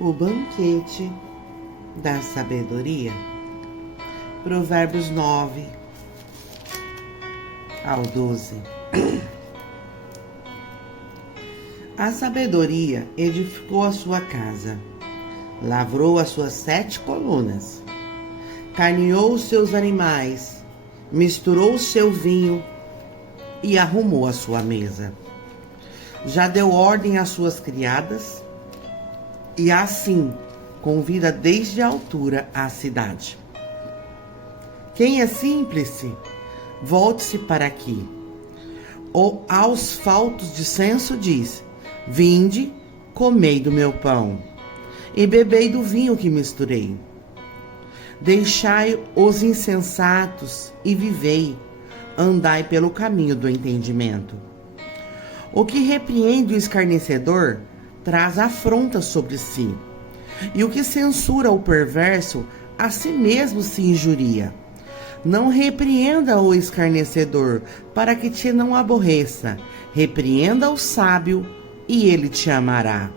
O banquete da sabedoria. Provérbios 9 ao 12. A sabedoria edificou a sua casa, lavrou as suas 7 colunas, carneou os seus animais, misturou o seu vinho e arrumou a sua mesa. Já deu ordem às suas criadas e assim convida desde a altura a cidade. Quem é simples, volte-se para aqui. Ou aos faltos de senso diz: vinde, comei do meu pão, e bebei do vinho que misturei. Deixai os insensatos e vivei, andai pelo caminho do entendimento. O que repreende o escarnecedor traz afronta sobre si, e o que censura o perverso a si mesmo se injuria. Não repreenda o escarnecedor, para que te não aborreça. Repreenda o sábio, e ele te amará.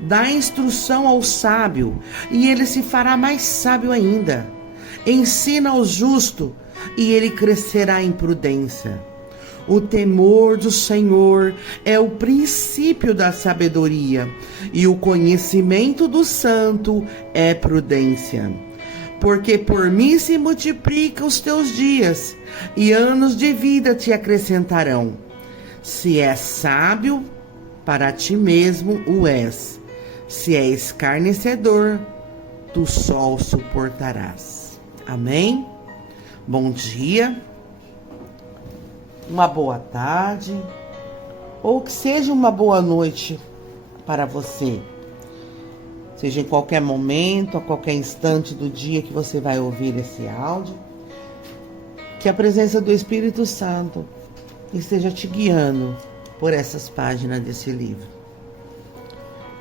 Dá instrução ao sábio, e ele se fará mais sábio ainda. Ensina ao justo, e ele crescerá em prudência. O temor do Senhor é o princípio da sabedoria, e o conhecimento do santo é prudência. Porque por mim se multiplicam os teus dias, e anos de vida te acrescentarão. Se és sábio, para ti mesmo o és. Se é escarnecedor, tu só o suportarás. Amém? Bom dia, uma boa tarde, ou que seja uma boa noite para você. Seja em qualquer momento, a qualquer instante do dia que você vai ouvir esse áudio, que a presença do Espírito Santo esteja te guiando por essas páginas desse livro.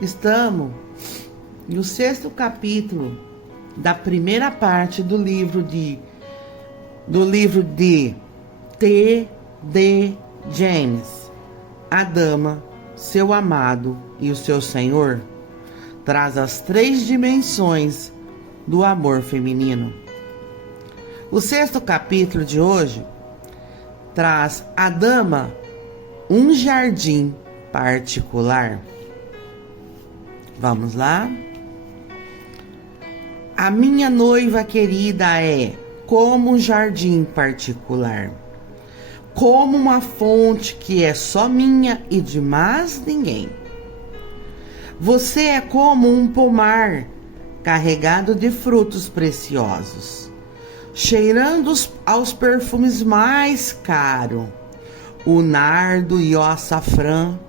Estamos no 6º capítulo da primeira parte do livro de T.D. James. A dama, seu amado e o seu senhor traz as 3 dimensões do amor feminino. O 6º capítulo de hoje traz a dama um jardim particular. Vamos lá? A minha noiva querida é como um jardim particular, como uma fonte que é só minha e de mais ninguém. Você é como um pomar carregado de frutos preciosos, cheirando aos perfumes mais caros, o nardo e o açafrão,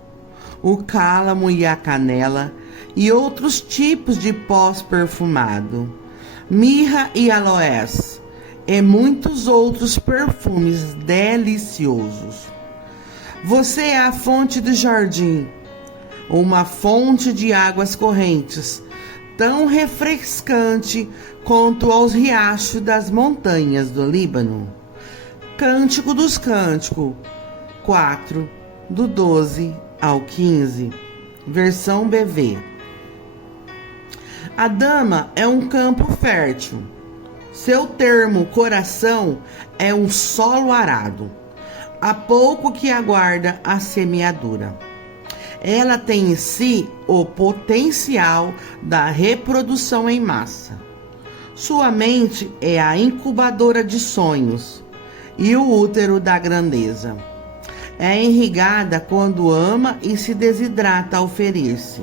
o cálamo e a canela e outros tipos de pós perfumado, mirra e aloés e muitos outros perfumes deliciosos. Você é a fonte do jardim, uma fonte de águas correntes, tão refrescante quanto aos riachos das montanhas do Líbano. Cântico dos Cânticos 4, do 12 ao 15, versão BV. A dama é um campo fértil. Seu termo coração é um solo arado, há pouco que aguarda a semeadura. Ela tem em si o potencial da reprodução em massa. Sua mente é a incubadora de sonhos e o útero da grandeza. É irrigada quando ama e se desidrata ao ferir-se.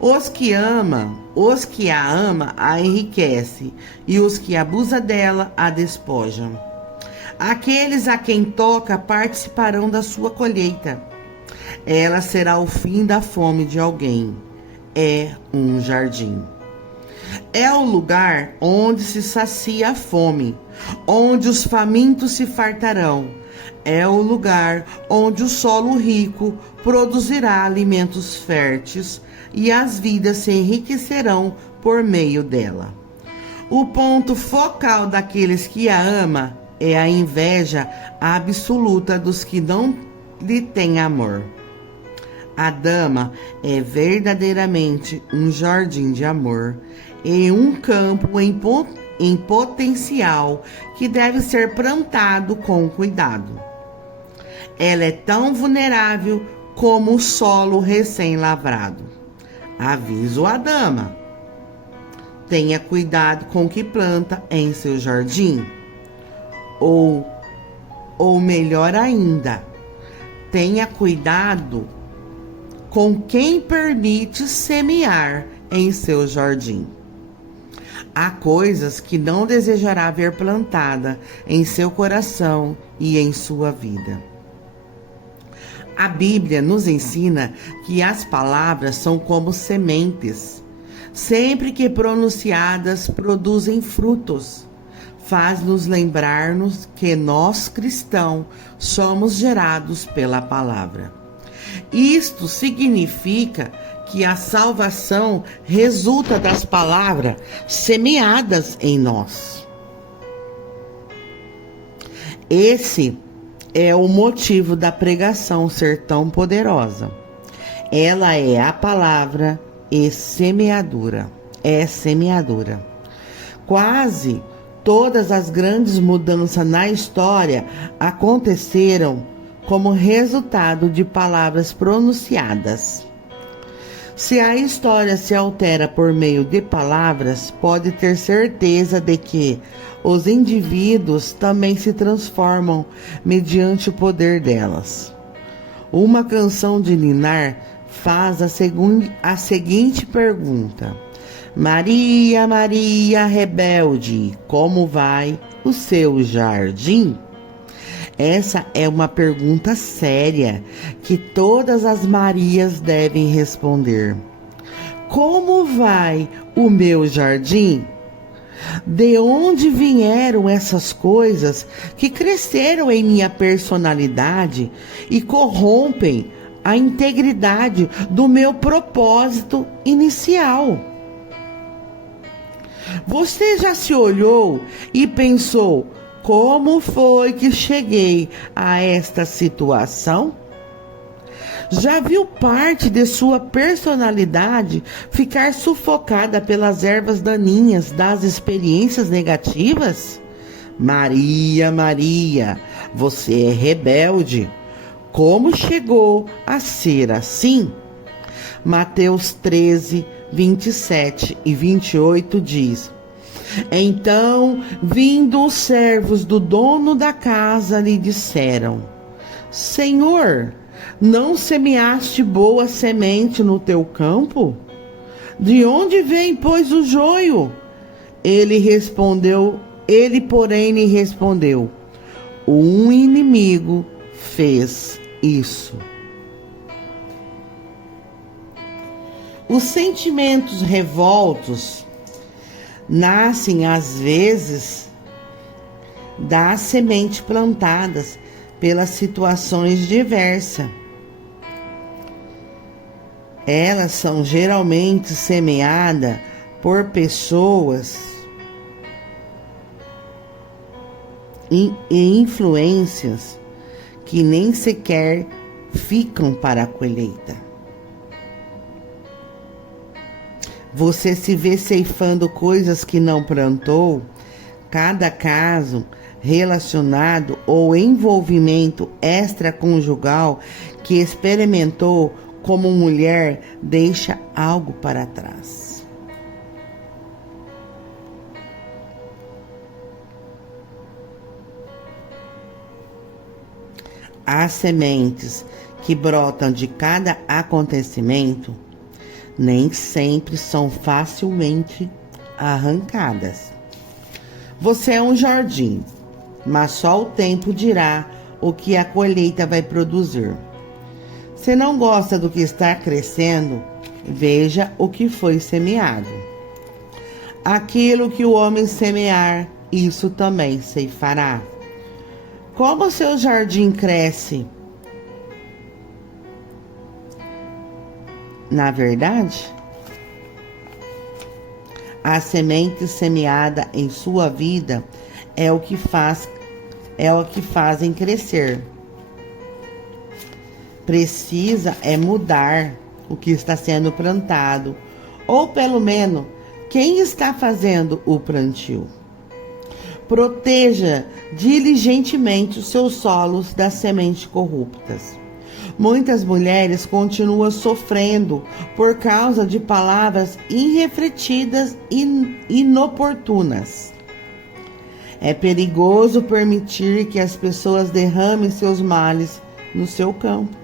Os que a ama a enriquece, e os que abusa dela a despojam. Aqueles a quem toca participarão da sua colheita. Ela será o fim da fome de alguém. É um jardim. É o lugar onde se sacia a fome, onde os famintos se fartarão. É o lugar onde o solo rico produzirá alimentos férteis e as vidas se enriquecerão por meio dela. O ponto focal daqueles que a ama é a inveja absoluta dos que não lhe têm amor. A dama é verdadeiramente um jardim de amor e um campo em potencial que deve ser plantado com cuidado. Ela é tão vulnerável como o solo recém-lavrado. Aviso a dama: tenha cuidado com o que planta em seu jardim. Ou melhor ainda, tenha cuidado com quem permite semear em seu jardim. Há coisas que não desejará ver plantada em seu coração e em sua vida. A Bíblia nos ensina que as palavras são como sementes. Sempre que pronunciadas, produzem frutos. Faz-nos lembrar-nos que nós, cristãos, somos gerados pela palavra. Isto significa que a salvação resulta das palavras semeadas em nós. Esse é o motivo da pregação ser tão poderosa. Ela é a palavra e semeadura. Quase todas as grandes mudanças na história aconteceram como resultado de palavras pronunciadas. Se a história se altera por meio de palavras, pode ter certeza de que os indivíduos também se transformam mediante o poder delas. Uma canção de ninar faz a seguinte pergunta: Maria, Maria, rebelde, como vai o seu jardim? Essa é uma pergunta séria que todas as Marias devem responder. Como vai o meu jardim? De onde vieram essas coisas que cresceram em minha personalidade e corrompem a integridade do meu propósito inicial? Você já se olhou e pensou: como foi que cheguei a esta situação? Já viu parte de sua personalidade ficar sufocada pelas ervas daninhas das experiências negativas? Maria, Maria, você é rebelde. Como chegou a ser assim? Mateus 13, 27 e 28 diz: Então, vindo os servos do dono da casa, lhe disseram: Senhor, não semeaste boa semente no teu campo? De onde vem, pois, o joio? Ele, porém, lhe respondeu: um inimigo fez isso. Os sentimentos revoltos nascem, às vezes, das sementes plantadas pelas situações diversas. Elas são geralmente semeadas por pessoas e influências que nem sequer ficam para a colheita. Você se vê ceifando coisas que não plantou. Cada caso relacionado ou envolvimento extraconjugal que experimentou como mulher deixa algo para trás. As sementes que brotam de cada acontecimento nem sempre são facilmente arrancadas. Você é um jardim, mas só o tempo dirá o que a colheita vai produzir. Se não gosta do que está crescendo, veja o que foi semeado. Aquilo que o homem semear, isso também ceifará. Como o seu jardim cresce? Na verdade, a semente semeada em sua vida é o que fazem crescer. precisa é mudar o que está sendo plantado, ou pelo menos quem está fazendo o plantio. Proteja diligentemente os seus solos das sementes corruptas. Muitas mulheres continuam sofrendo por causa de palavras irrefletidas e inoportunas. É perigoso permitir que as pessoas derramem seus males no seu campo.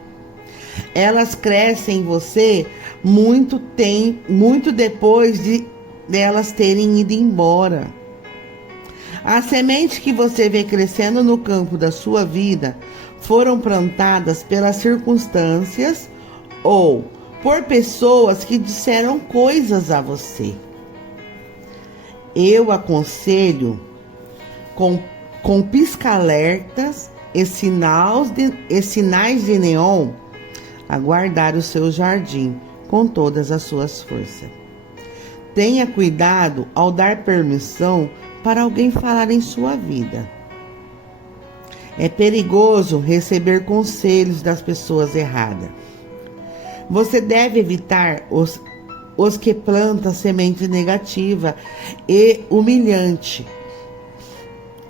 Elas crescem em você muito depois delas terem ido embora. As sementes que você vê crescendo no campo da sua vida foram plantadas pelas circunstâncias ou por pessoas que disseram coisas a você. Eu aconselho com pisca-alertas e sinais de neon a guardar o seu jardim com todas as suas forças. Tenha cuidado ao dar permissão para alguém falar em sua vida. É perigoso receber conselhos das pessoas erradas. Você deve evitar os que plantam semente negativa e humilhante.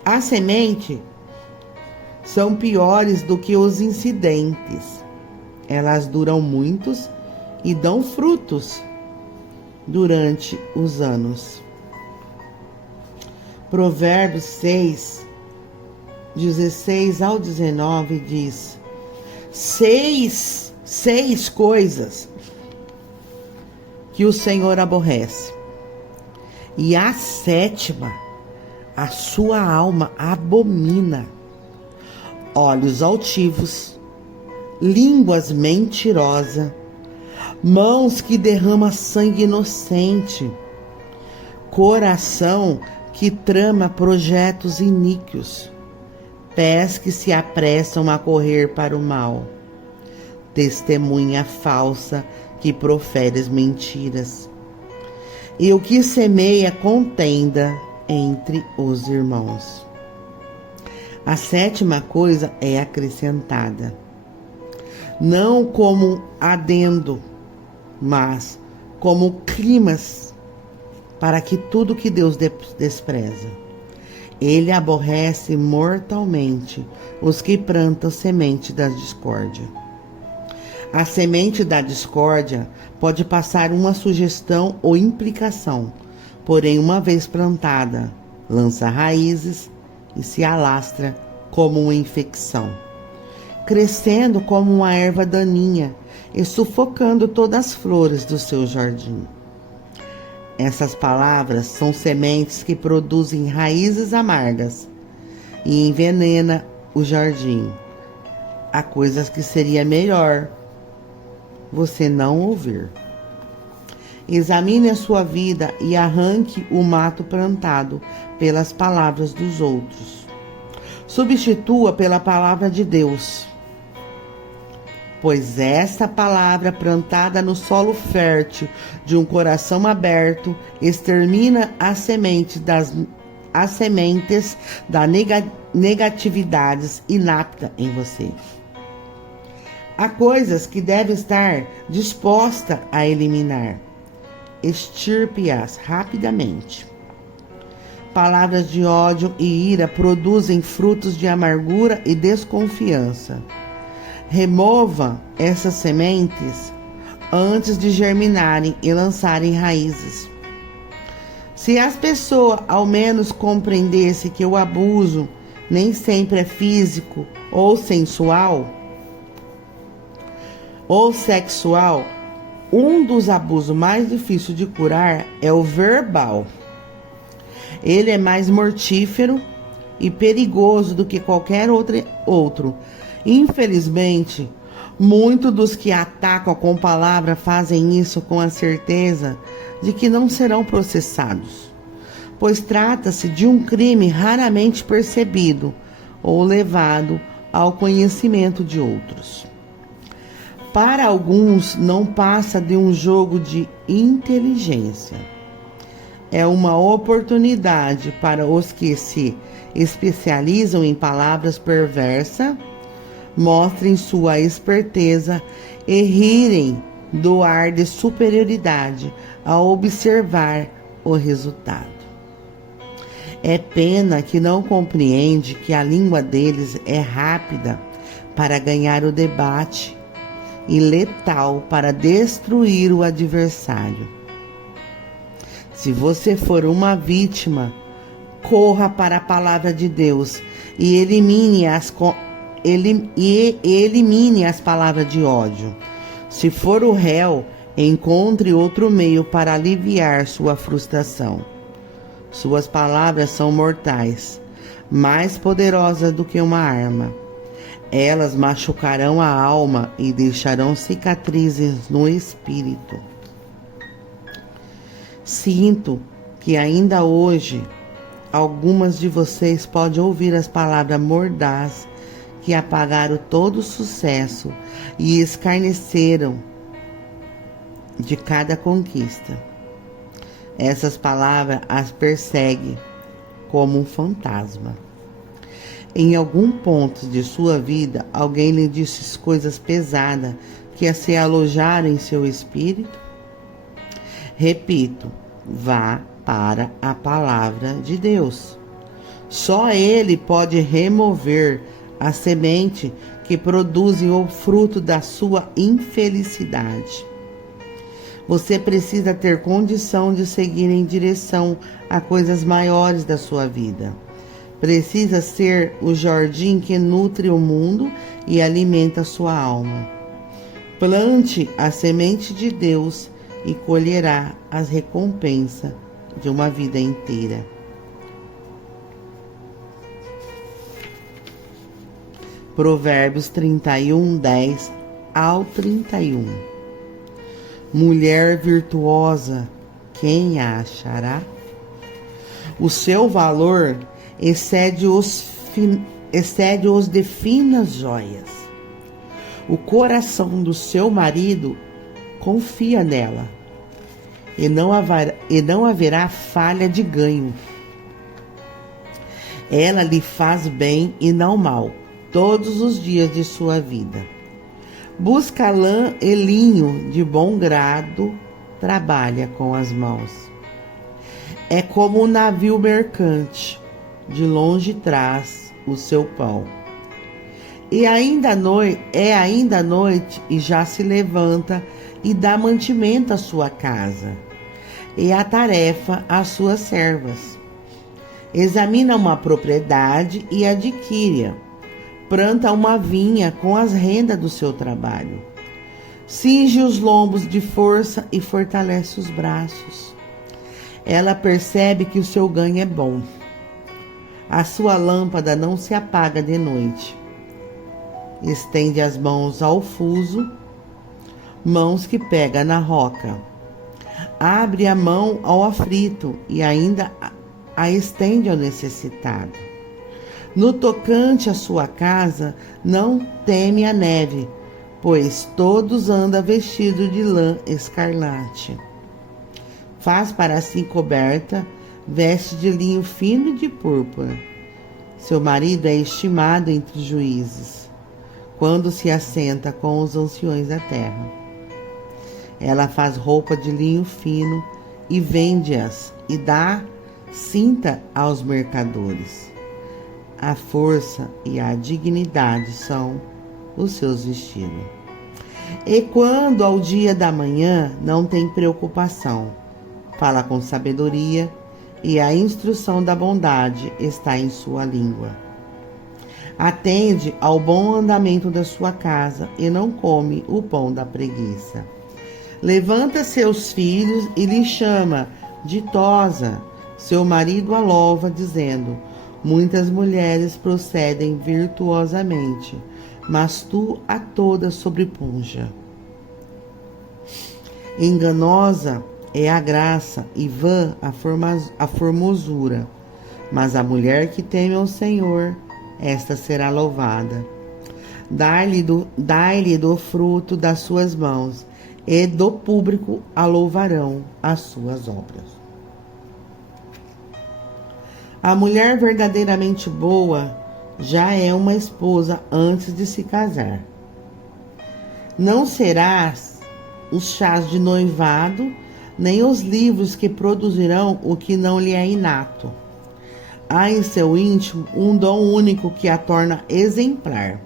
As sementes são piores do que os incidentes. Elas duram muitos e dão frutos durante os anos. Provérbios 6, 16 ao 19 diz: seis coisas que o Senhor aborrece, e a sétima a sua alma abomina: olhos altivos, línguas mentirosas, mãos que derramam sangue inocente, coração que trama projetos iníquos, pés que se apressam a correr para o mal, testemunha falsa que profere as mentiras, e o que semeia contenda entre os irmãos. A sétima coisa é acrescentada, não como adendo, mas como climas para que tudo que Deus despreza. Ele aborrece mortalmente os que plantam semente da discórdia. A semente da discórdia pode passar uma sugestão ou implicação, porém, uma vez plantada, lança raízes e se alastra como uma infecção, crescendo como uma erva daninha e sufocando todas as flores do seu jardim. Essas palavras são sementes que produzem raízes amargas e envenena o jardim. Há coisas que seria melhor você não ouvir. Examine a sua vida e arranque o mato plantado pelas palavras dos outros. Substitua pela palavra de Deus, pois esta palavra plantada no solo fértil de um coração aberto extermina as sementes da negatividades inapta em você. Há coisas que deve estar disposta a eliminar. Extirpe-as rapidamente. Palavras de ódio e ira produzem frutos de amargura e desconfiança. Remova essas sementes antes de germinarem e lançarem raízes. Se as pessoas ao menos compreendessem que o abuso nem sempre é físico ou sensual ou sexual, um dos abusos mais difíceis de curar é o verbal. Ele é mais mortífero e perigoso do que qualquer outro. Infelizmente, muitos dos que atacam com palavra fazem isso com a certeza de que não serão processados, pois trata-se de um crime raramente percebido ou levado ao conhecimento de outros. Para alguns, não passa de um jogo de inteligência. É uma oportunidade para os que se especializam em palavras perversas mostrem sua esperteza e rirem do ar de superioridade ao observar o resultado. É pena que não compreende que a língua deles é rápida para ganhar o debate e letal para destruir o adversário. Se você for uma vítima, corra para a palavra de Deus e elimine as palavras de ódio. Se for o réu, encontre outro meio para aliviar sua frustração. Suas palavras são mortais, mais poderosas do que uma arma. Elas machucarão a alma e deixarão cicatrizes no espírito. Sinto que ainda hoje algumas de vocês podem ouvir as palavras mordazes que apagaram todo o sucesso e escarneceram de cada conquista. Essas palavras as perseguem como um fantasma. Em algum ponto de sua vida, alguém lhe disse coisas pesadas que se alojaram em seu espírito? Repito, vá para a palavra de Deus. Só Ele pode remover a semente que produzem o fruto da sua infelicidade. Você precisa ter condição de seguir em direção a coisas maiores da sua vida. Precisa ser o jardim que nutre o mundo e alimenta a sua alma. Plante a semente de Deus e colherá as recompensas de uma vida inteira. Provérbios 31, 10 ao 31. Mulher virtuosa, quem a achará? O seu valor excede os de finas joias. O coração do seu marido confia nela, e não haverá falha de ganho. Ela lhe faz bem e não mal, todos os dias de sua vida. Busca lã e linho de bom grado, trabalha com as mãos. É como um navio mercante, de longe traz o seu pão. É ainda noite e já se levanta e dá mantimento à sua casa, e a tarefa às suas servas. Examina uma propriedade e adquire-a. Planta uma vinha com as rendas do seu trabalho. Cinge os lombos de força e fortalece os braços. Ela percebe que o seu ganho é bom. A sua lâmpada não se apaga de noite. Estende as mãos ao fuso, mãos que pega na roca. Abre a mão ao aflito e ainda a estende ao necessitado. No tocante à sua casa, não teme a neve, pois todos andam vestidos de lã escarlate. Faz para si coberta, veste de linho fino e de púrpura. Seu marido é estimado entre os juízes, quando se assenta com os anciões da terra. Ela faz roupa de linho fino e vende-as, e dá cinta aos mercadores. A força e a dignidade são os seus vestidos. E quando ao dia da manhã não tem preocupação, fala com sabedoria, e a instrução da bondade está em sua língua. Atende ao bom andamento da sua casa e não come o pão da preguiça. Levanta seus filhos e lhe chama ditosa. Seu marido a louva, dizendo: muitas mulheres procedem virtuosamente, mas tu a todas sobrepuja. Enganosa é a graça e vã a formosura, mas a mulher que teme ao Senhor, esta será louvada. Dai-lhe do fruto das suas mãos, e do público a louvarão as suas obras. A mulher verdadeiramente boa já é uma esposa antes de se casar. Não serás os chás de noivado, nem os livros que produzirão o que não lhe é inato. Há em seu íntimo um dom único que a torna exemplar.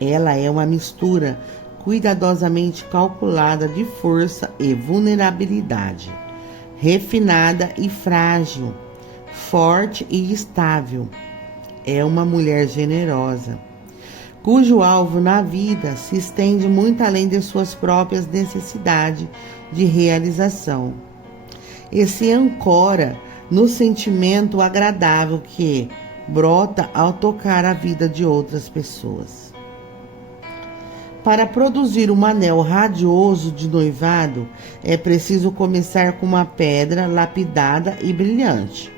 Ela é uma mistura cuidadosamente calculada de força e vulnerabilidade, refinada e frágil, forte e estável. É uma mulher generosa, cujo alvo na vida se estende muito além de suas próprias necessidades de realização. E se ancora no sentimento agradável que brota ao tocar a vida de outras pessoas. Para produzir um anel radioso de noivado, é preciso começar com uma pedra lapidada e brilhante.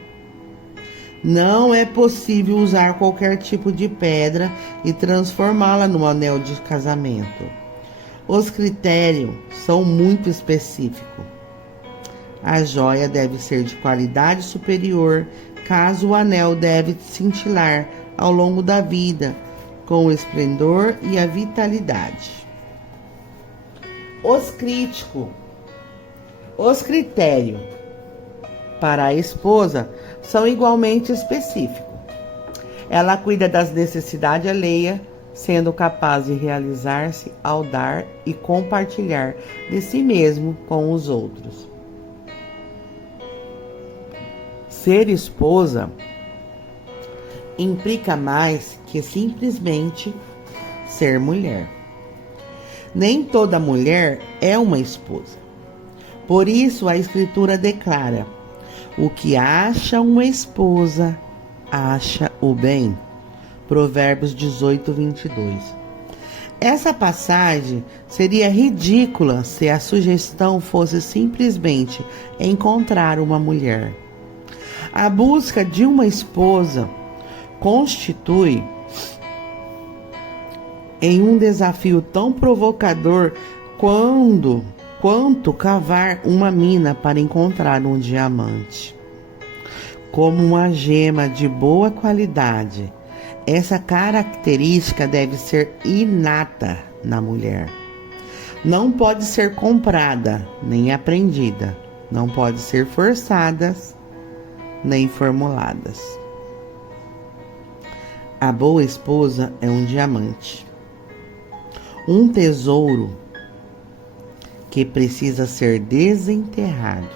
Não é possível usar qualquer tipo de pedra e transformá-la num anel de casamento. Os critérios são muito específicos. A joia deve ser de qualidade superior, caso o anel deve cintilar ao longo da vida, com o esplendor e a vitalidade. Os critérios para a esposa são igualmente específicos. Ela cuida das necessidades alheias, sendo capaz de realizar-se ao dar e compartilhar de si mesmo com os outros. Ser esposa implica mais que simplesmente ser mulher. Nem toda mulher é uma esposa. Por isso a Escritura declara: o que acha uma esposa, acha o bem. Provérbios 18, 22. Essa passagem seria ridícula se a sugestão fosse simplesmente encontrar uma mulher. A busca de uma esposa constitui em um desafio tão provocador quanto cavar uma mina para encontrar um diamante. Como uma gema de boa qualidade, essa característica deve ser inata na mulher. Não pode ser comprada, nem aprendida. Não pode ser forçadas, nem formuladas. A boa esposa é um diamante, um tesouro que precisa ser desenterrado.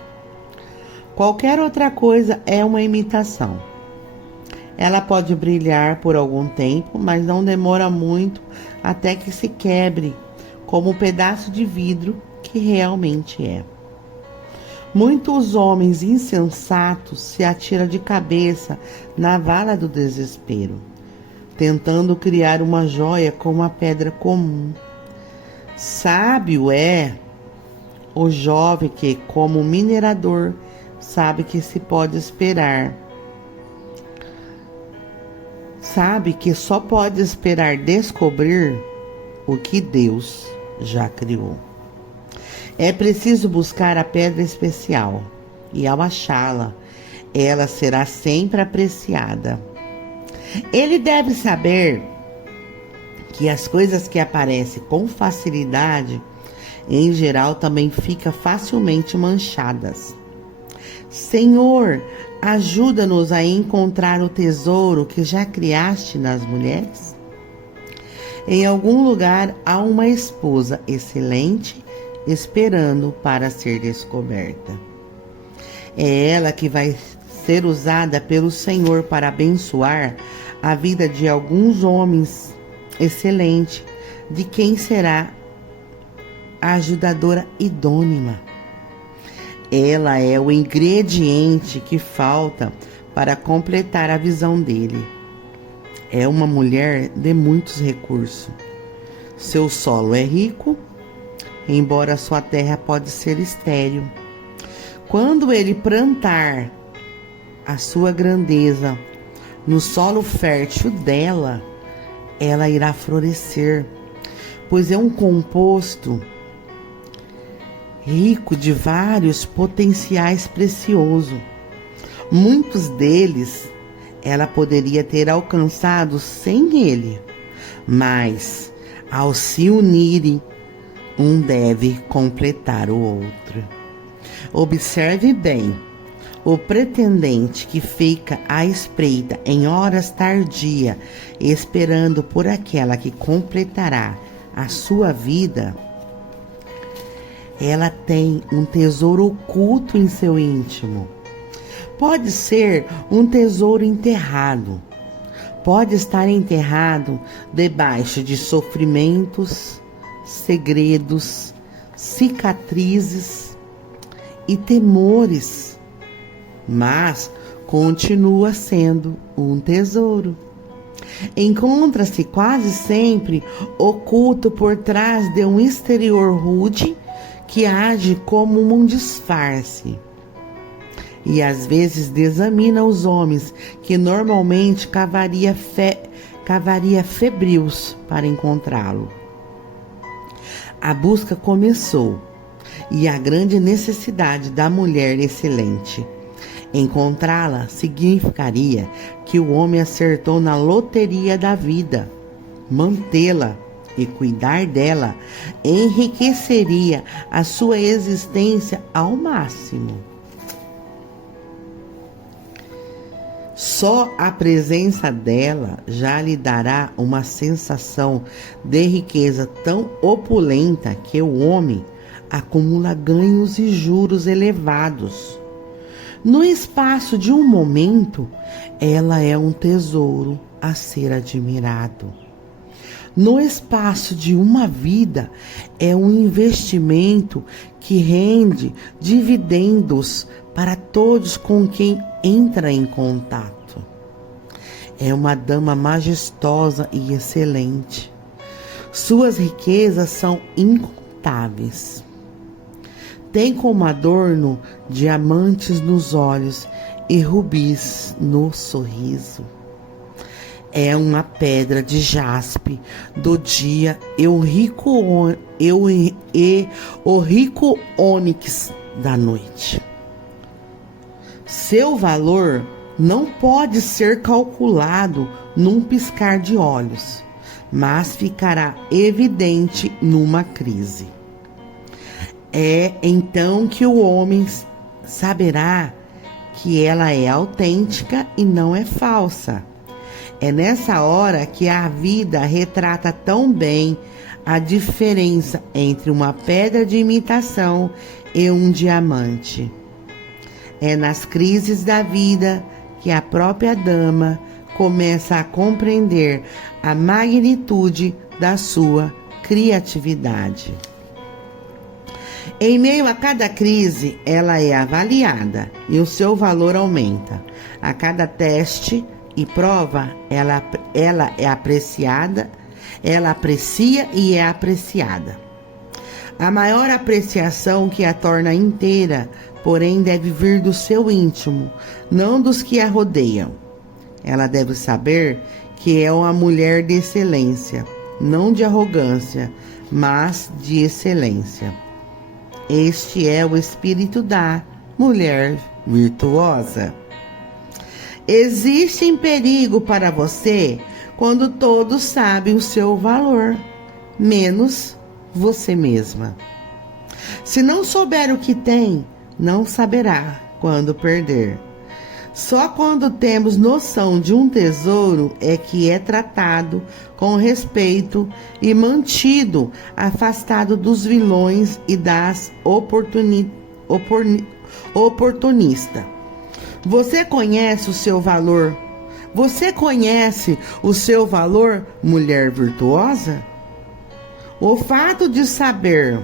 Qualquer outra coisa é uma imitação. Ela pode brilhar por algum tempo, mas não demora muito até que se quebre, como um pedaço de vidro que realmente é. Muitos homens insensatos se atiram de cabeça na vala do desespero, tentando criar uma joia com uma pedra comum. Sábio é o jovem que, como minerador, sabe que se pode esperar. Sabe que só pode esperar descobrir o que Deus já criou. É preciso buscar a pedra especial, e ao achá-la, ela será sempre apreciada. Ele deve saber que as coisas que aparecem com facilidade, em geral, também ficam facilmente manchadas. Senhor, ajuda-nos a encontrar o tesouro que já criaste nas mulheres. Em algum lugar há uma esposa excelente esperando para ser descoberta. É ela que vai ser usada pelo Senhor para abençoar a vida de alguns homens excelentes, de quem será a ajudadora idônea. Ela é o ingrediente que falta para completar a visão dele. É uma mulher de muitos recursos. Seu solo é rico, embora sua terra pode ser estéril. Quando ele plantar a sua grandeza no solo fértil dela, ela irá florescer, pois é um composto rico de vários potenciais preciosos. Muitos deles ela poderia ter alcançado sem ele. Mas, ao se unirem, um deve completar o outro. Observe bem, o pretendente que fica à espreita em horas tardias, esperando por aquela que completará a sua vida, ela tem um tesouro oculto em seu íntimo. Pode ser um tesouro enterrado. Pode estar enterrado debaixo de sofrimentos, segredos, cicatrizes e temores, mas continua sendo um tesouro. Encontra-se quase sempre oculto por trás de um exterior rude que age como um disfarce. E às vezes desamina os homens que normalmente cavaria febrios para encontrá-lo. A busca começou, e a grande necessidade da mulher excelente. Encontrá-la significaria que o homem acertou na loteria da vida. Mantê-la e cuidar dela enriqueceria a sua existência ao máximo. Só a presença dela já lhe dará uma sensação de riqueza tão opulenta que o homem acumula ganhos e juros elevados. No espaço de um momento, ela é um tesouro a ser admirado. No espaço de uma vida, é um investimento que rende dividendos para todos com quem entra em contato. É uma dama majestosa e excelente. Suas riquezas são incontáveis. Tem como adorno diamantes nos olhos e rubis no sorriso. É uma pedra de jaspe do dia e o rico ônix da noite. Seu valor não pode ser calculado num piscar de olhos, mas ficará evidente numa crise. É então que o homem saberá que ela é autêntica e não é falsa. É nessa hora que a vida retrata tão bem a diferença entre uma pedra de imitação e um diamante. É nas crises da vida que a própria dama começa a compreender a magnitude da sua criatividade. Em meio a cada crise, ela é avaliada e o seu valor aumenta. A cada teste e prova, ela é apreciada, ela aprecia e é apreciada. A maior apreciação que a torna inteira, porém, deve vir do seu íntimo, não dos que a rodeiam. Ela deve saber que é uma mulher de excelência, não de arrogância, mas de excelência. Este é o espírito da mulher virtuosa. Existe perigo para você quando todos sabem o seu valor, menos você mesma. Se não souber o que tem, não saberá quando perder. Só quando temos noção de um tesouro é que é tratado com respeito e mantido afastado dos vilões e das oportunistas. Você conhece o seu valor? Você conhece o seu valor, mulher virtuosa? O fato de saber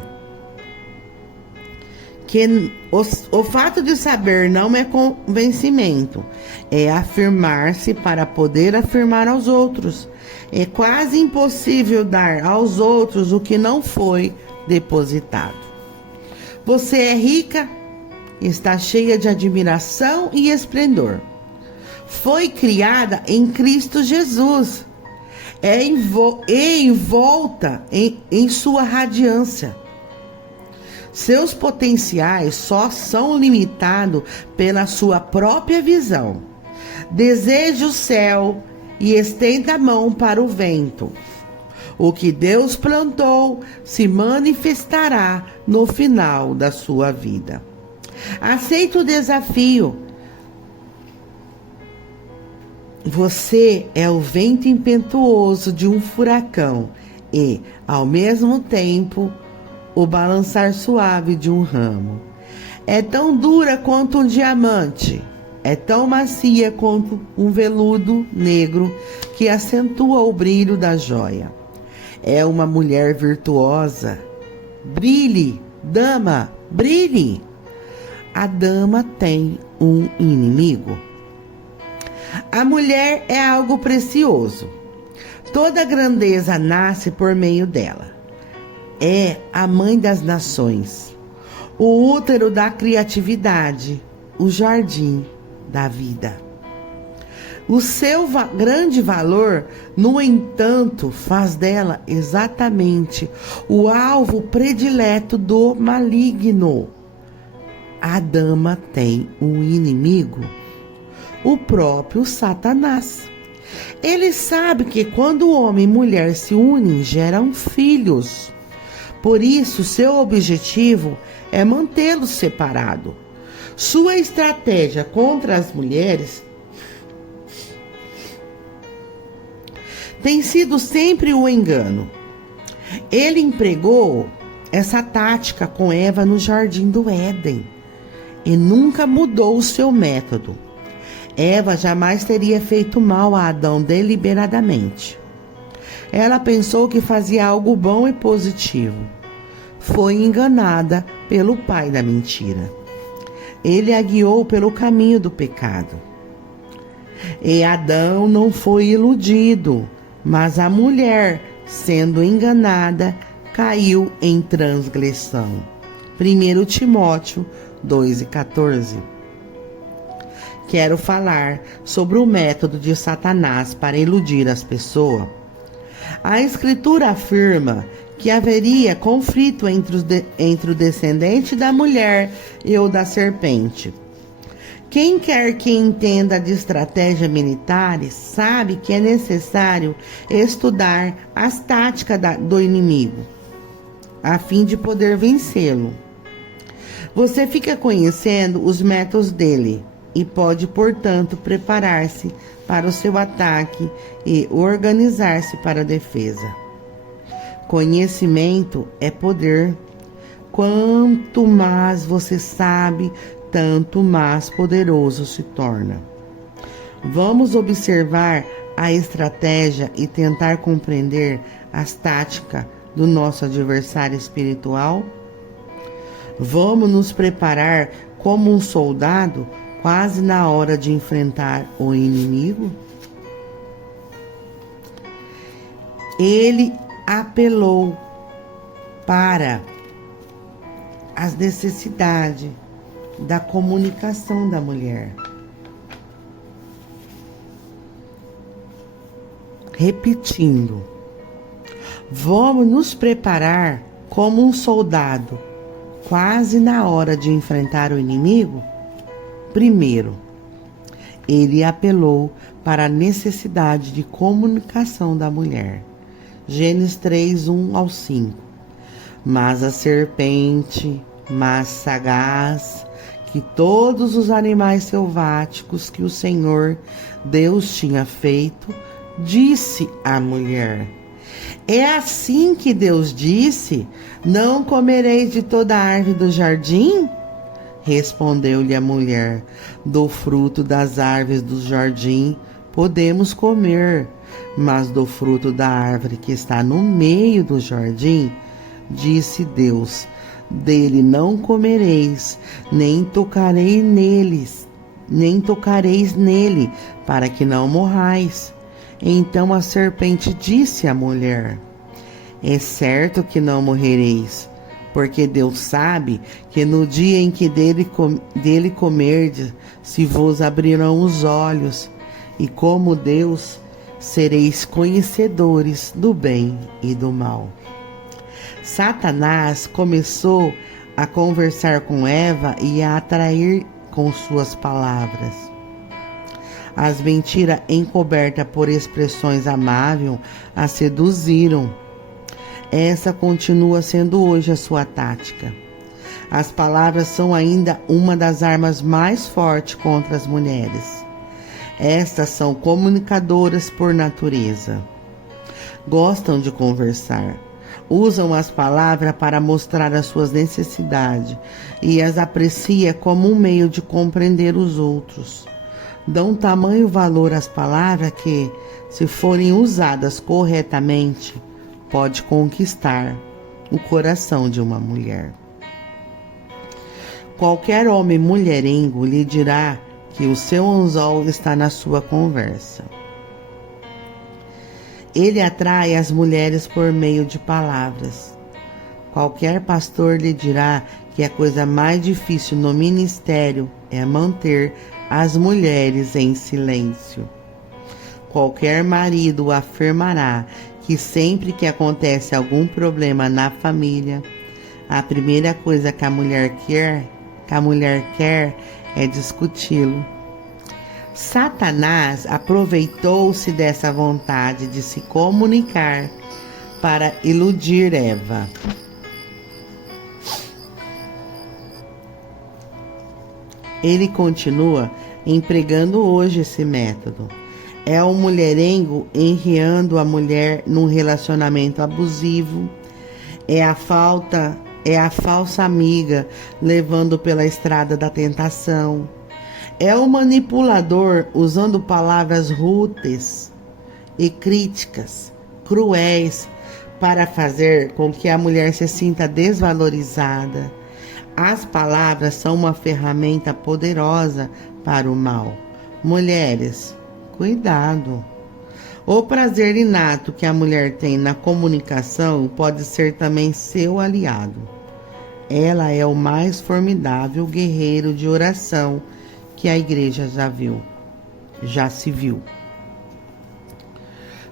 não é convencimento, é afirmar-se para poder afirmar aos outros. É quase impossível dar aos outros o que não foi depositado. Você é rica, está cheia de admiração e esplendor. Foi criada em Cristo Jesus, é envolta em sua radiância. Seus potenciais só são limitados pela sua própria visão. Deseje o céu e estenda a mão para o vento. O que Deus plantou se manifestará no final da sua vida. Aceite o desafio. Você é o vento impetuoso de um furacão e, ao mesmo tempo, o balançar suave de um ramo. É tão dura quanto um diamante, é tão macia quanto um veludo negro que acentua o brilho da joia. É uma mulher virtuosa. Brilhe, dama, brilhe. A dama tem um inimigo. A mulher é algo precioso. Toda grandeza nasce por meio dela. É a mãe das nações, o útero da criatividade, o jardim da vida. O seu grande valor, no entanto, faz dela exatamente o alvo predileto do maligno. A dama tem um inimigo, o próprio Satanás. Ele sabe que quando o homem e mulher se unem, geram filhos. Por isso, seu objetivo é mantê-los separados. Sua estratégia contra as mulheres tem sido sempre o engano. Ele empregou essa tática com Eva no jardim do Éden e nunca mudou o seu método. Eva jamais teria feito mal a Adão deliberadamente. Ela pensou que fazia algo bom e positivo. Foi enganada pelo pai da mentira. Ele a guiou pelo caminho do pecado. E Adão não foi iludido, mas a mulher, sendo enganada, caiu em transgressão. 1 Timóteo 2:14. Quero falar sobre o método de Satanás para iludir as pessoas. A Escritura afirma que haveria conflito entre o descendente da mulher e o da serpente. Quem quer que entenda de estratégia militares sabe que é necessário estudar as táticas do inimigo, a fim de poder vencê-lo. Você fica conhecendo os métodos dele e pode, portanto, preparar-se para o seu ataque e organizar-se para a defesa. Conhecimento é poder. Quanto mais você sabe, tanto mais poderoso se torna. Vamos observar a estratégia e tentar compreender as táticas do nosso adversário espiritual? Vamos nos preparar como um soldado quase na hora de enfrentar o inimigo? Ele apelou para as necessidades da comunicação da mulher. Repetindo, vamos nos preparar como um soldado quase na hora de enfrentar o inimigo? Primeiro, ele apelou para a necessidade de comunicação da mulher. Gênesis 3:1-5. Mas a serpente, mais sagaz que todos os animais selváticos que o Senhor Deus tinha feito, disse à mulher: é assim que Deus disse: não comereis de toda a árvore do jardim? Respondeu-lhe a mulher: do fruto das árvores do jardim podemos comer, mas do fruto da árvore que está no meio do jardim, disse Deus: dele não comereis, nem tocareis nele, para que não morrais. Então a serpente disse à mulher: é certo que não morrereis, porque Deus sabe que no dia em que dele comerdes, se vos abrirão os olhos, e como Deus, sereis conhecedores do bem e do mal. Satanás começou a conversar com Eva e a atrair com suas palavras. As mentiras encobertas por expressões amáveis a seduziram. Essa continua sendo hoje a sua tática. As palavras são ainda uma das armas mais fortes contra as mulheres. Estas são comunicadoras por natureza. Gostam de conversar. Usam as palavras para mostrar as suas necessidades e as aprecia como um meio de compreender os outros. Dão tamanho valor às palavras que, se forem usadas corretamente, pode conquistar o coração de uma mulher. Qualquer homem mulherengo lhe dirá que o seu anzol está na sua conversa. Ele atrai as mulheres por meio de palavras. Qualquer pastor lhe dirá que a coisa mais difícil no ministério é manter as mulheres em silêncio. Qualquer marido afirmará que sempre que acontece algum problema na família, a primeira coisa que a mulher quer é discuti-lo. Satanás aproveitou-se dessa vontade de se comunicar para iludir Eva. Ele continua empregando hoje esse método. É o mulherengo enriando a mulher num relacionamento abusivo. É a falsa amiga levando pela estrada da tentação. É o manipulador usando palavras rudes e críticas, cruéis, para fazer com que a mulher se sinta desvalorizada. As palavras são uma ferramenta poderosa para o mal. Mulheres, cuidado. O prazer inato que a mulher tem na comunicação pode ser também seu aliado. Ela é o mais formidável guerreiro de oração que a igreja já se viu.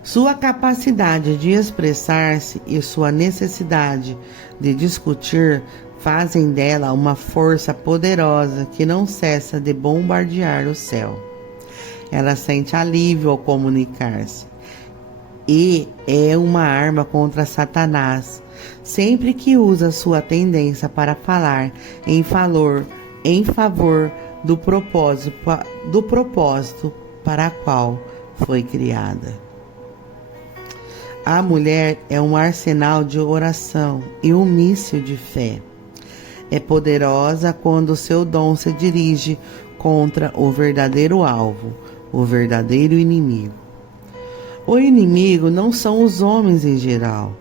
Sua capacidade de expressar-se e sua necessidade de discutir fazem dela uma força poderosa que não cessa de bombardear o céu. Ela sente alívio ao comunicar-se e é uma arma contra Satanás, sempre que usa sua tendência para falar em favor do propósito para o qual foi criada. A mulher é um arsenal de oração e um míssil de fé. É poderosa quando seu dom se dirige contra o verdadeiro alvo, o verdadeiro inimigo. O inimigo não são os homens em geral.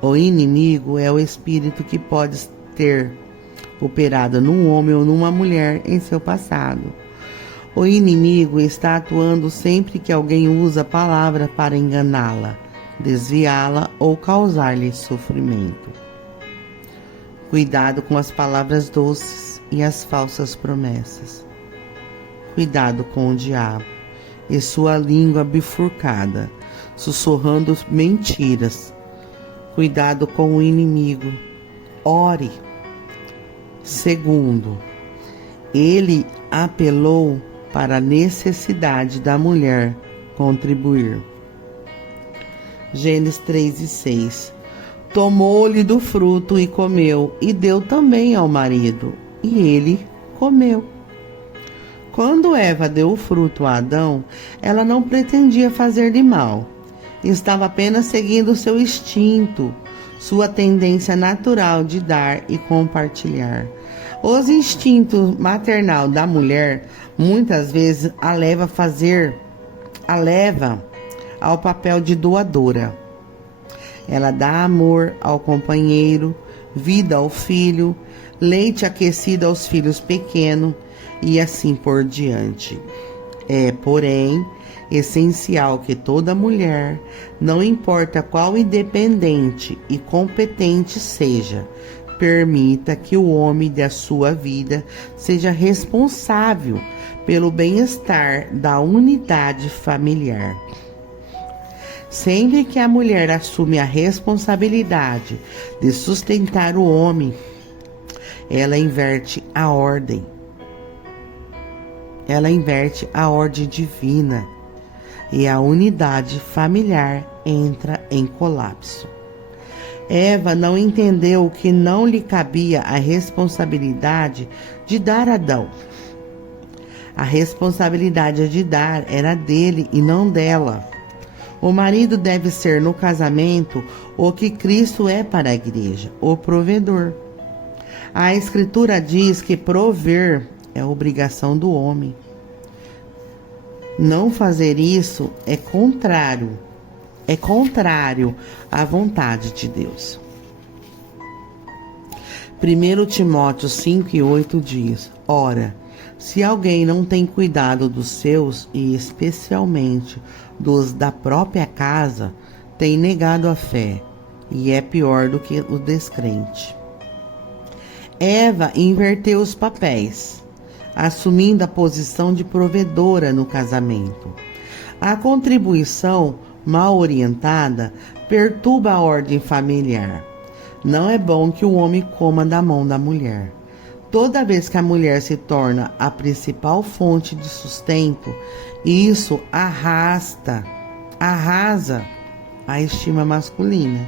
O inimigo é o espírito que pode ter operado num homem ou numa mulher em seu passado. O inimigo está atuando sempre que alguém usa a palavra para enganá-la, desviá-la ou causar-lhe sofrimento. Cuidado com as palavras doces e as falsas promessas. Cuidado com o diabo e sua língua bifurcada, sussurrando mentiras. Cuidado com o inimigo. Ore. Segundo, ele apelou para a necessidade da mulher contribuir. Gênesis 3:6. Tomou-lhe do fruto e comeu, e deu também ao marido, e ele comeu. Quando Eva deu o fruto a Adão, ela não pretendia fazer-lhe mal. Estava apenas seguindo seu instinto, sua tendência natural de dar e compartilhar. Os instintos maternal da mulher muitas vezes a leva ao papel de doadora. Ela dá amor ao companheiro, vida ao filho, leite aquecido aos filhos pequenos e assim por diante. É, porém, essencial que toda mulher, não importa qual independente e competente seja, permita que o homem da sua vida seja responsável pelo bem-estar da unidade familiar. Sempre que a mulher assume a responsabilidade de sustentar o homem, ela inverte a ordem. ela inverte a ordem divina e a unidade familiar entra em colapso. Eva não entendeu que não lhe cabia a responsabilidade de dar a Adão. A responsabilidade de dar era dele e não dela. O marido deve ser no casamento o que Cristo é para a igreja, o provedor. A Escritura diz que prover é obrigação do homem. Não fazer isso é contrário à vontade de Deus. 1 Timóteo 5:8 diz: Ora, se alguém não tem cuidado dos seus, e especialmente dos da própria casa, tem negado a fé, e é pior do que o descrente. Eva inverteu os papéis, assumindo a posição de provedora no casamento. A contribuição mal orientada perturba a ordem familiar. Não é bom que o homem coma da mão da mulher. Toda vez que a mulher se torna a principal fonte de sustento, isso arrasa a estima masculina.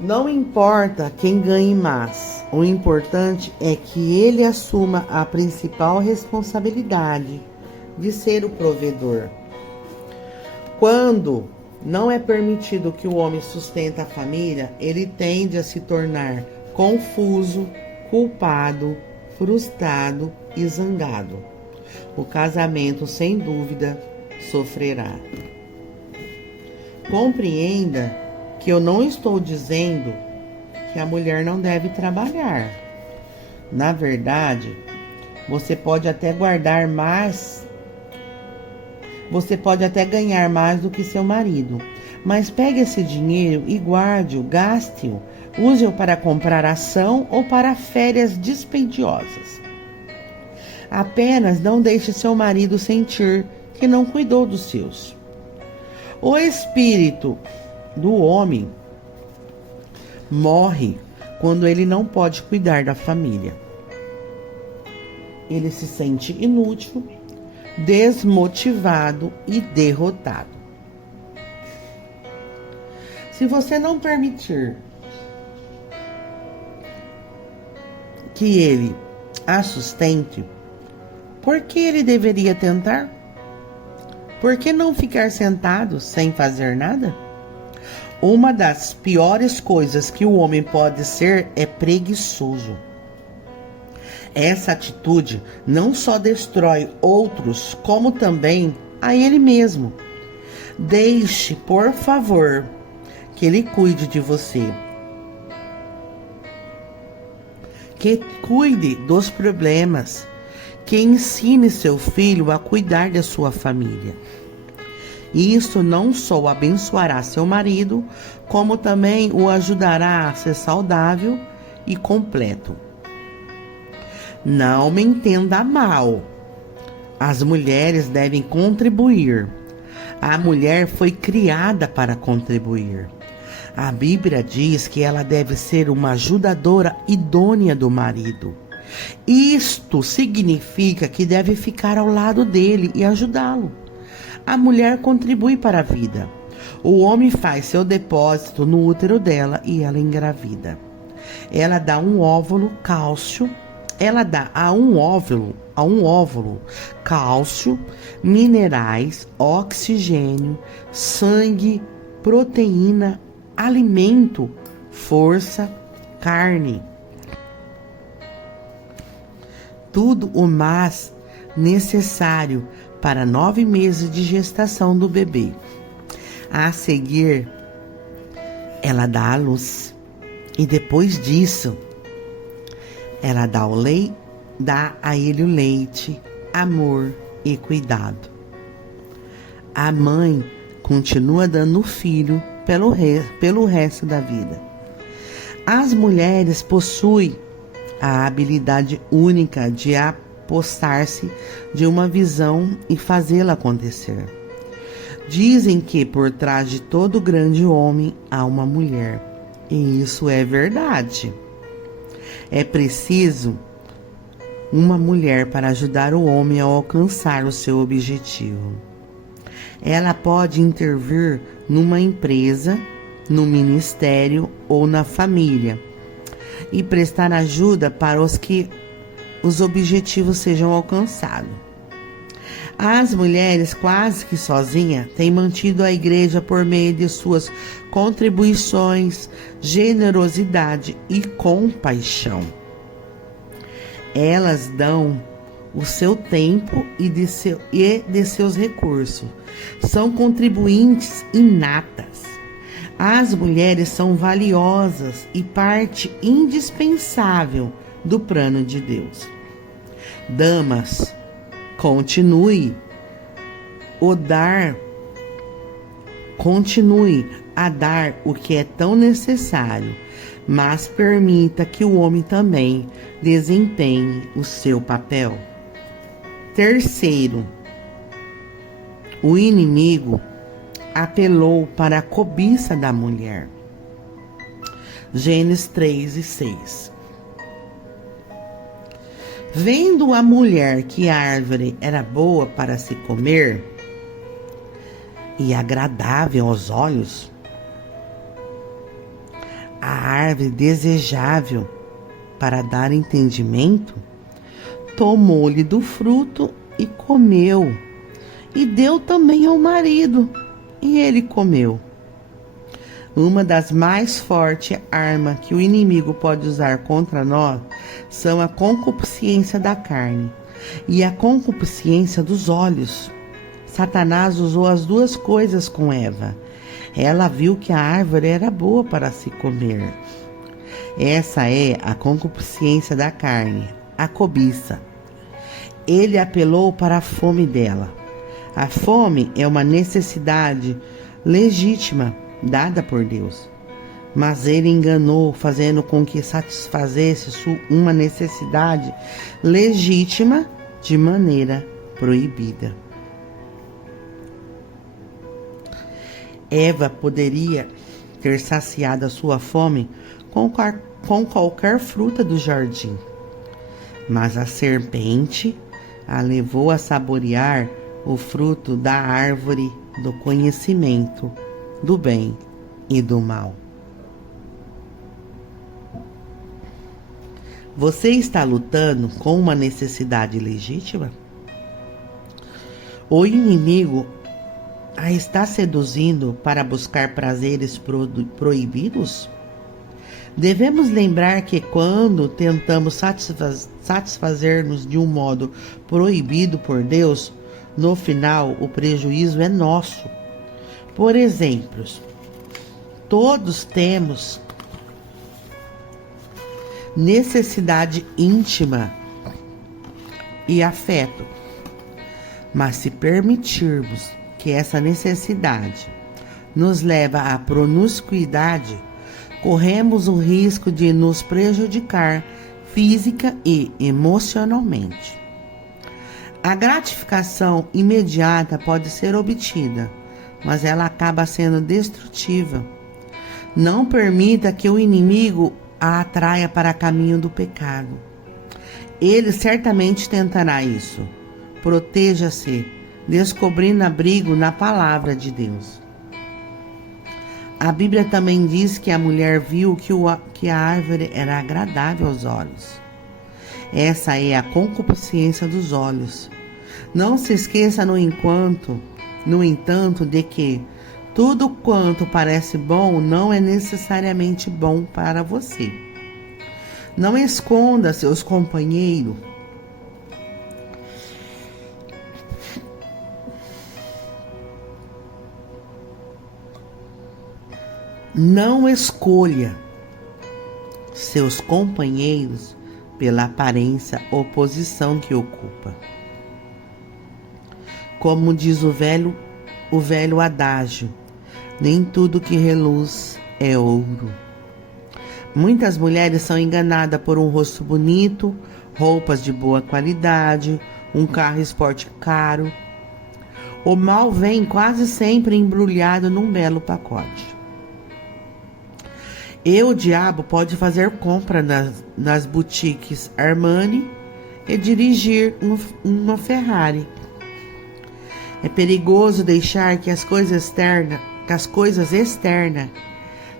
Não importa quem ganhe mais, o importante é que ele assuma a principal responsabilidade de ser o provedor. Quando não é permitido que o homem sustente a família, ele tende a se tornar confuso, culpado, frustrado e zangado. O casamento, sem dúvida, sofrerá. Compreenda que eu não estou dizendo que a mulher não deve trabalhar. Na verdade, você pode até guardar mais, você pode até ganhar mais do que seu marido, mas pegue esse dinheiro e guarde-o, gaste-o, use-o para comprar ação ou para férias dispendiosas. Apenas não deixe seu marido sentir que não cuidou dos seus. O espírito do homem morre quando ele não pode cuidar da família. Ele se sente inútil, desmotivado e derrotado. Se você não permitir que ele a sustente, por que ele deveria tentar? Por que não ficar sentado sem fazer nada? Uma das piores coisas que o homem pode ser é preguiçoso. Essa atitude não só destrói outros, como também a ele mesmo. Deixe, por favor, que ele cuide de você. Que cuide dos problemas. Que ensine seu filho a cuidar da sua família. Isso não só abençoará seu marido, como também o ajudará a ser saudável e completo. Não me entenda mal. As mulheres devem contribuir. A mulher foi criada para contribuir. A Bíblia diz que ela deve ser uma ajudadora idônea do marido. Isto significa que deve ficar ao lado dele e ajudá-lo. A mulher contribui para a vida. O homem faz seu depósito no útero dela e ela engravida. Ela dá um óvulo cálcio. Ela dá a um óvulo cálcio, minerais, oxigênio, sangue, proteína, alimento, força, carne. Tudo o mais necessário para 9 meses de gestação do bebê. A seguir, ela dá a luz. E depois disso, ela dá a ele o leite, amor e cuidado. A mãe continua dando o filho pelo resto da vida. As mulheres possuem a habilidade única de apossar-se de uma visão e fazê-la acontecer. Dizem que por trás de todo grande homem há uma mulher, e isso é verdade. É preciso uma mulher para ajudar o homem a alcançar o seu objetivo. Ela pode intervir numa empresa, no ministério ou na família e prestar ajuda para que os objetivos sejam alcançados. As mulheres, quase que sozinhas, têm mantido a igreja por meio de suas contribuições, generosidade e compaixão. Elas dão o seu tempo e de seus recursos. São contribuintes inatas. As mulheres são valiosas e parte indispensável do plano de Deus. Damas, continue a dar o que é tão necessário, mas permita que o homem também desempenhe o seu papel. Terceiro, o inimigo apelou para a cobiça da mulher. Gênesis 3:6. Vendo a mulher que a árvore era boa para se comer e agradável aos olhos, a árvore desejável para dar entendimento, tomou-lhe do fruto e comeu, e deu também ao marido, e ele comeu. Uma das mais fortes armas que o inimigo pode usar contra nós são a concupiscência da carne e a concupiscência dos olhos. Satanás usou as duas coisas com Eva. Ela viu que a árvore era boa para se comer. Essa é a concupiscência da carne, a cobiça. Ele apelou para a fome dela. A fome é uma necessidade legítima dada por Deus, mas ele enganou, fazendo com que satisfazesse uma necessidade legítima de maneira proibida. Eva poderia ter saciado a sua fome com qualquer fruta do jardim, mas a serpente a levou a saborear o fruto da árvore do conhecimento do bem e do mal. Você está lutando com uma necessidade legítima? O inimigo a está seduzindo para buscar prazeres proibidos? Devemos lembrar que quando tentamos satisfazer-nos de um modo proibido por Deus, no final o prejuízo é nosso. Por exemplo, todos temos necessidade íntima e afeto, mas se permitirmos que essa necessidade nos leve à promiscuidade, corremos o risco de nos prejudicar física e emocionalmente. A gratificação imediata pode ser obtida, mas ela acaba sendo destrutiva. Não permita que o inimigo a atraia para o caminho do pecado. Ele certamente tentará isso. Proteja-se, descobrindo abrigo na palavra de Deus. A Bíblia também diz que a mulher viu que a árvore era agradável aos olhos. Essa é a concupiscência dos olhos. Não se esqueça, no entanto, de que tudo quanto parece bom não é necessariamente bom para você. Não esconda seus companheiros. Não escolha seus companheiros pela aparência ou posição que ocupa. Como diz o velho adágio, nem tudo que reluz é ouro. Muitas mulheres são enganadas por um rosto bonito, roupas de boa qualidade, um carro esporte caro. O mal vem quase sempre embrulhado num belo pacote. E o diabo pode fazer compra nas boutiques Armani e dirigir uma Ferrari. É perigoso deixar que as coisas externas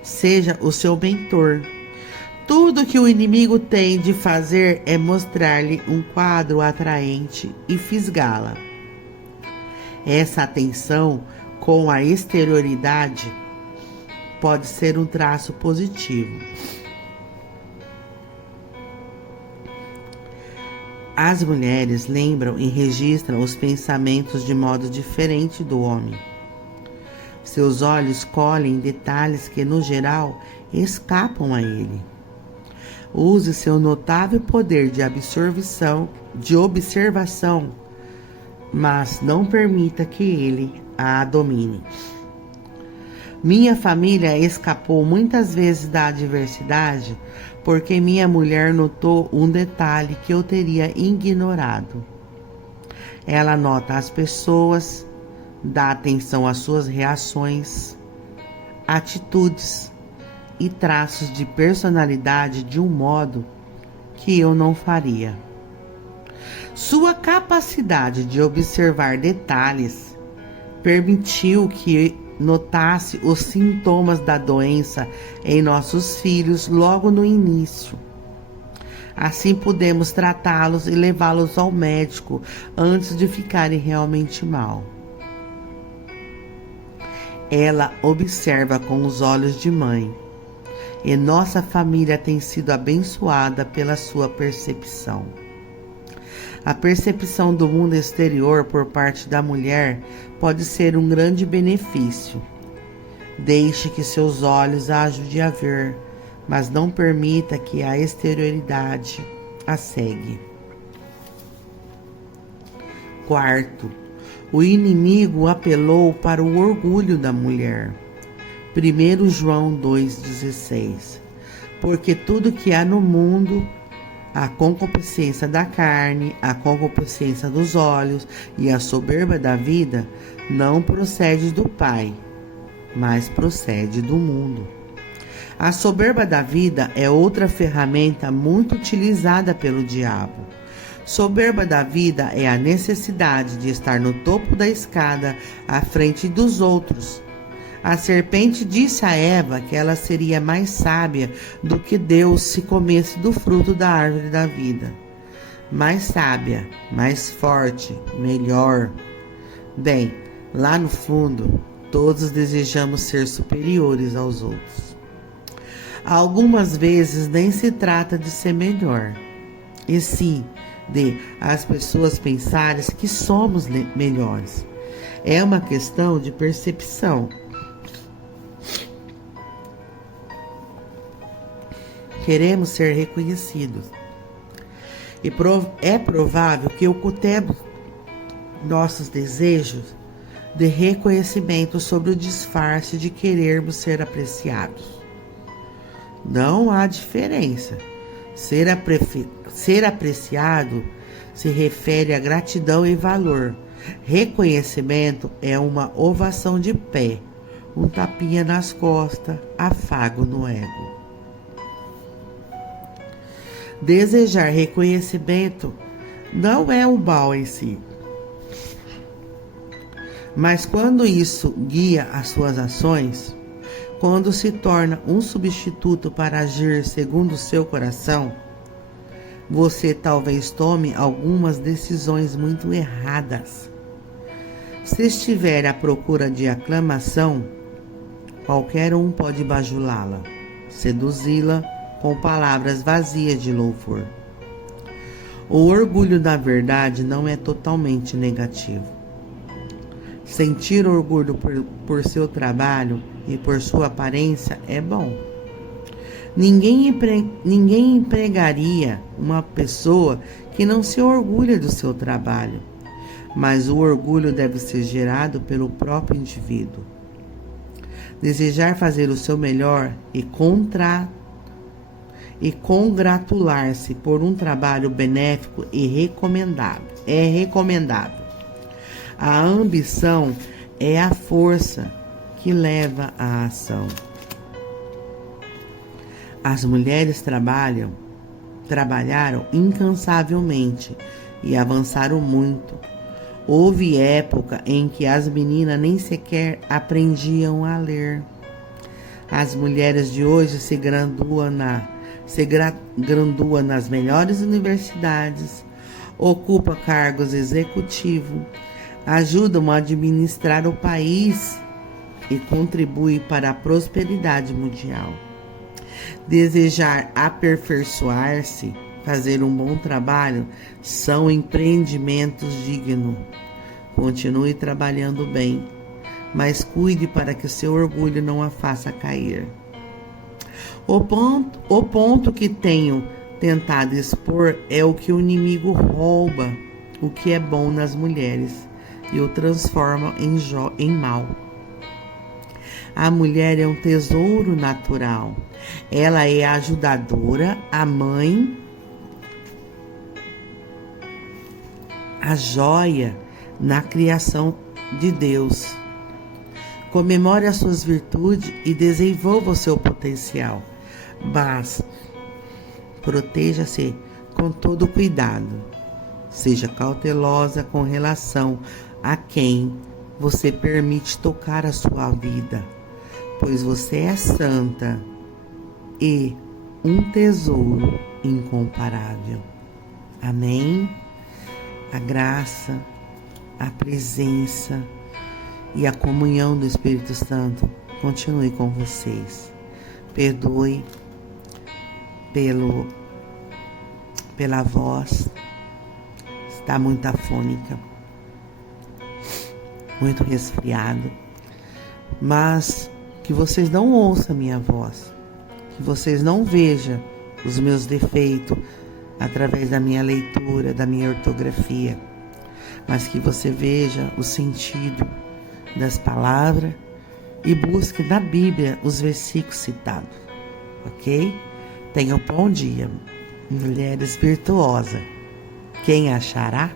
seja o seu mentor. Tudo que o inimigo tem de fazer é mostrar-lhe um quadro atraente e fisgá-la. Essa atenção com a exterioridade pode ser um traço positivo. As mulheres lembram e registram os pensamentos de modo diferente do homem. Seus olhos colhem detalhes que, no geral, escapam a ele. Use seu notável poder de observação, mas não permita que ele a domine. Minha família escapou muitas vezes da adversidade porque minha mulher notou um detalhe que eu teria ignorado. Ela nota as pessoas, dá atenção às suas reações, atitudes e traços de personalidade de um modo que eu não faria. Sua capacidade de observar detalhes permitiu que notasse os sintomas da doença em nossos filhos logo no início. Assim pudemos tratá-los e levá-los ao médico antes de ficarem realmente mal. Ela observa com os olhos de mãe, e nossa família tem sido abençoada pela sua percepção. A percepção do mundo exterior por parte da mulher pode ser um grande benefício. Deixe que seus olhos a ajudem a ver, mas não permita que a exterioridade a cegue. Quarto, o inimigo apelou para o orgulho da mulher. 1 João 2,16. Porque tudo que há no mundo, a concupiscência da carne, a concupiscência dos olhos e a soberba da vida, não procede do Pai, mas procede do mundo. A soberba da vida é outra ferramenta muito utilizada pelo diabo. Soberba da vida é a necessidade de estar no topo da escada, à frente dos outros. A serpente disse a Eva que ela seria mais sábia do que Deus se comesse do fruto da árvore da vida. Mais sábia, mais forte, melhor. Bem, lá no fundo, todos desejamos ser superiores aos outros. Algumas vezes nem se trata de ser melhor, e sim de as pessoas pensarem que somos melhores. É uma questão de percepção. Queremos ser reconhecidos. E é provável que ocultemos nossos desejos de reconhecimento sobre o disfarce de querermos ser apreciados. Não há diferença. Ser apreciado se refere a gratidão e valor. Reconhecimento é uma ovação de pé, um tapinha nas costas, afago no ego. Desejar reconhecimento não é um mal em si, mas quando isso guia as suas ações, quando se torna um substituto para agir segundo o seu coração, você talvez tome algumas decisões muito erradas. Se estiver à procura de aclamação, qualquer um pode bajulá-la, seduzi-la com palavras vazias de louvor. O orgulho, na verdade, não é totalmente negativo. Sentir orgulho por seu trabalho e por sua aparência é bom. Ninguém empregaria uma pessoa que não se orgulha do seu trabalho, mas o orgulho deve ser gerado pelo próprio indivíduo. Desejar fazer o seu melhor e congratular-se por um trabalho benéfico é recomendável. A ambição é a força que leva à ação. As mulheres trabalham trabalharam incansavelmente e avançaram muito. Houve época em que as meninas nem sequer aprendiam a ler. As mulheres de hoje se graduam nas melhores universidades, ocupam cargos executivos, ajudam a administrar o país e contribuem para a prosperidade mundial. Desejar aperfeiçoar-se, fazer um bom trabalho, são empreendimentos dignos. Continue trabalhando bem, mas cuide para que seu orgulho não a faça cair. O ponto que tenho tentado expor é o que o inimigo rouba, o que é bom nas mulheres, e o transforma em mal. A mulher é um tesouro natural. Ela é a ajudadora, a mãe, a joia na criação de Deus. Comemore as suas virtudes e desenvolva o seu potencial, mas proteja-se com todo cuidado. Seja cautelosa com relação a quem você permite tocar a sua vida, pois você é santa e um tesouro incomparável. Amém? A graça, a presença e a comunhão do Espírito Santo continue com vocês. Perdoe pela voz, está muito afônica, muito resfriado, mas que vocês não ouçam a minha voz, que vocês não vejam os meus defeitos através da minha leitura, da minha ortografia, mas que você veja o sentido das palavras e busque na Bíblia os versículos citados, ok? Tenha um bom dia, mulheres virtuosas. Quem achará?